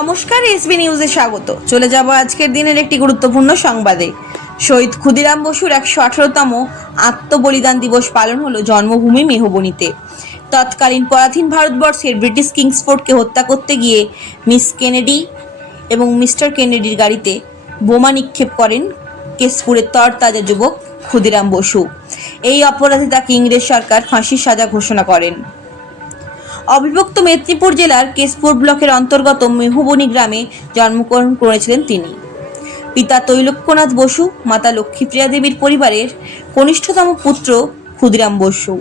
নমস্কার, এসবি নিউজে স্বাগত। চলে যাব আজকের দিনের একটি গুরুত্বপূর্ণ সংবাদে। শহীদ ক্ষুদিরাম বসুর ১১৮তম আত্মবলিদান দিবস পালন হলো জন্মভূমি মেহবনীতে। তৎকালীন পরাধীন ভারতবর্ষের ব্রিটিশ কিংসফোর্ডকে হত্যা করতে গিয়ে মিস কেনেডি এবং মিস্টার কেনেডির গাড়িতে বোমা নিক্ষেপ করেন কেশপুরের তরতাজা যুবক ক্ষুদিরাম বসু। এই অপরাধে তাকে ইংরেজ সরকার ফাঁসির সাজা ঘোষণা করেন। অবিভক্ত মেদিনীপুর জেলার কেশপুর ব্লকের অন্তর্গত মেহবনী গ্রামে জন্মগ্রহণ করেছিলেন তিনি। পিতা তৈলক্যনাথ বসু, মাতা লক্ষ্মীপ্রিয়া দেবীর পরিবারের কনিষ্ঠতম পুত্র ক্ষুদিরাম বসু।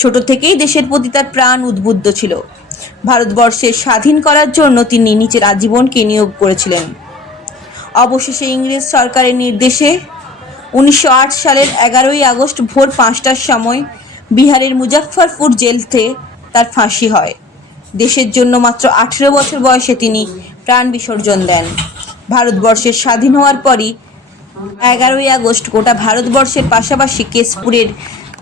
ছোট থেকেই দেশের প্রতি তার প্রাণ উদ্বুদ্ধ ছিল। ভারতবর্ষের স্বাধীন করার জন্য তিনি নিজের আজীবনকে নিয়োগ করেছিলেন। অবশেষে ইংরেজ সরকারের নির্দেশে 1908 সালের 11ই আগস্ট ভোর 5টার সময় বিহারের মুজফ্ফরপুর জেলতে তার ফাঁসি হয়। দেশের জন্য মাত্র 18 বছর বয়সে তিনি প্রাণ বিসর্জন দেন। ভারতবর্ষের স্বাধীন হওয়ার পরই 11ই আগস্ট গোটা ভারতবর্ষের পাশাপাশি কেশপুরের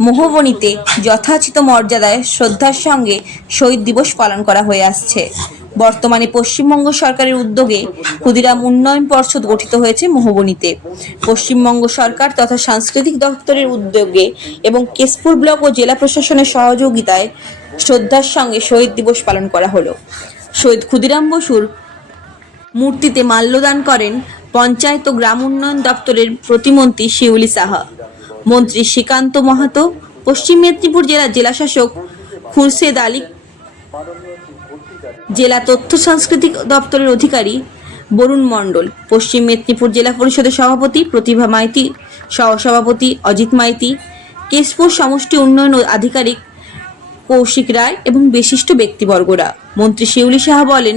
মেহবনীতে যথাযথ মর্যাদায় শ্রদ্ধার সঙ্গে শহীদ দিবস পালন করা হয়ে আসছে। বর্তমানে পশ্চিমবঙ্গ সরকারের উদ্যোগে ক্ষুদিরাম উন্নয়ন পর্ষদ গঠিত হয়েছে মেহবনীতে। পশ্চিমবঙ্গ সরকার তথা সাংস্কৃতিক দপ্তরের উদ্যোগে এবং কেশপুর ব্লক ও জেলা প্রশাসনের সহযোগিতায় শ্রদ্ধার সঙ্গে শহীদ দিবস পালন করা হলো। শহীদ ক্ষুদিরাম বসুর মূর্তিতে মাল্যদান করেন পঞ্চায়েত ও গ্রাম উন্নয়ন দপ্তরের প্রতিমন্ত্রী শিউলি সাহা, মন্ত্রী শ্রীকান্ত মাহাতো, পশ্চিম মেদিনীপুর জেলার জেলাশাসক খুরশেদ আলী, জেলা তথ্য সাংস্কৃতিক দপ্তরের অধিকারী বরুণ মণ্ডল, পশ্চিম মেদিনীপুর জেলা পরিষদের সভাপতি প্রতিভা মাইতি, সহসভাপতি অজিত মাইতি, কেশপুর সমষ্টি উন্নয়ন আধিকারিক কৌশিক রায় এবং বিশিষ্ট ব্যক্তিবর্গরা। মন্ত্রী শিউলি সাহা বলেন,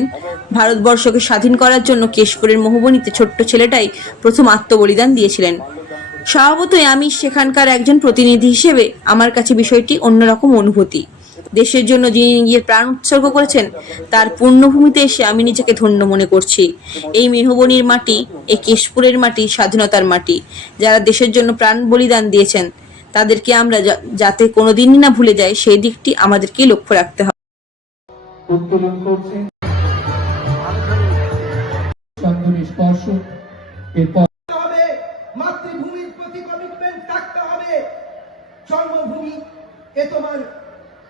ভারতবর্ষকে স্বাধীন করার জন্য কেশপুরের মেহবনীতে ছোট্ট ছেলেটাই প্রথম আত্মবলিদান দিয়েছিলেন। স্বভাবতই আমি সেখানকার একজন প্রতিনিধি হিসেবে আমার কাছে বিষয়টি অন্যরকম অনুভূতি। দেশের জন্য যিনি নিজের প্রাণ উৎসর্গ করেছেন তার পূর্ণভূমিতে এসে আমি নিজেকে ধন্য মনে করছি। এই মেহবনীর মাটি, এই কেশপুরের মাটি স্বাধীনতার মাটি। যারা দেশের জন্য প্রাণ বলিদান দিয়েছেন তাদেরকে আমরা যাতে কোনোদিনই না ভুলে যাই, সেই দিকটি আমাদেরকেই লক্ষ্য রাখতে হবে। উত্তোলন করছেন স্পর্শ। এরপর মাতৃভূমির প্রতি কমিটমেন্ট থাকতে হবে। জন্মভূমি এ তোমার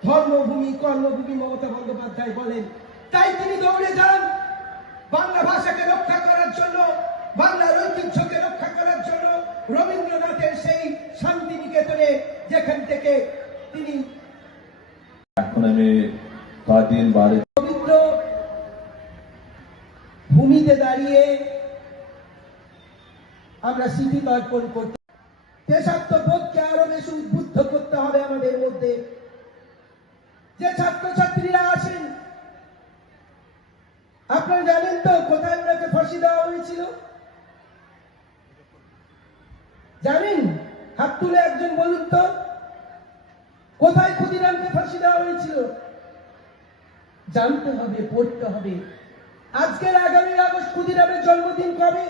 ধর্মভূমি, কর্মভূমি মমতা বন্দ্যোপাধ্যায় বলেন। তাই তিনি দৌড়ে যান বাংলা ভাষাকে রক্ষা করার জন্য, বাংলার ঐতিহ্যকে রক্ষা করার জন্য। রবীন্দ্রনাথের সেই শান্তিনিকেতনে, যেখান থেকে তিনি এখন আমি কদিন বাদে পবিত্র ভূমিতে দাঁড়িয়ে আমরা স্মৃতি তর্পণ করতে, দেশাত্মবোধকে আরো বেশি উদ্বুদ্ধ করতে হবে আমাদের মধ্যে। যে ছাত্রছাত্রীরা আসেন, আপনারা জানেন তো কোথায় ওনাকে ফাঁসি দেওয়া হয়েছিল? জানেন? হাত তুলে একজন বলুন তো, কোথায় ক্ষুদিরামকে ফাঁসি দেওয়া হয়েছিল? জানতে হবে, পড়তে হবে। আজকের 11ই আগস্ট ক্ষুদিরামের জন্মদিন কবে?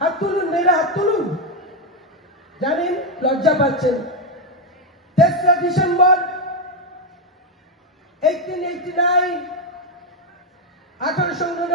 হাত তুলুন, মেয়েরা হাত তুলুন। জানেন? লজ্জা পাচ্ছেন। 3রা ডিসেম্বর 1889, 1889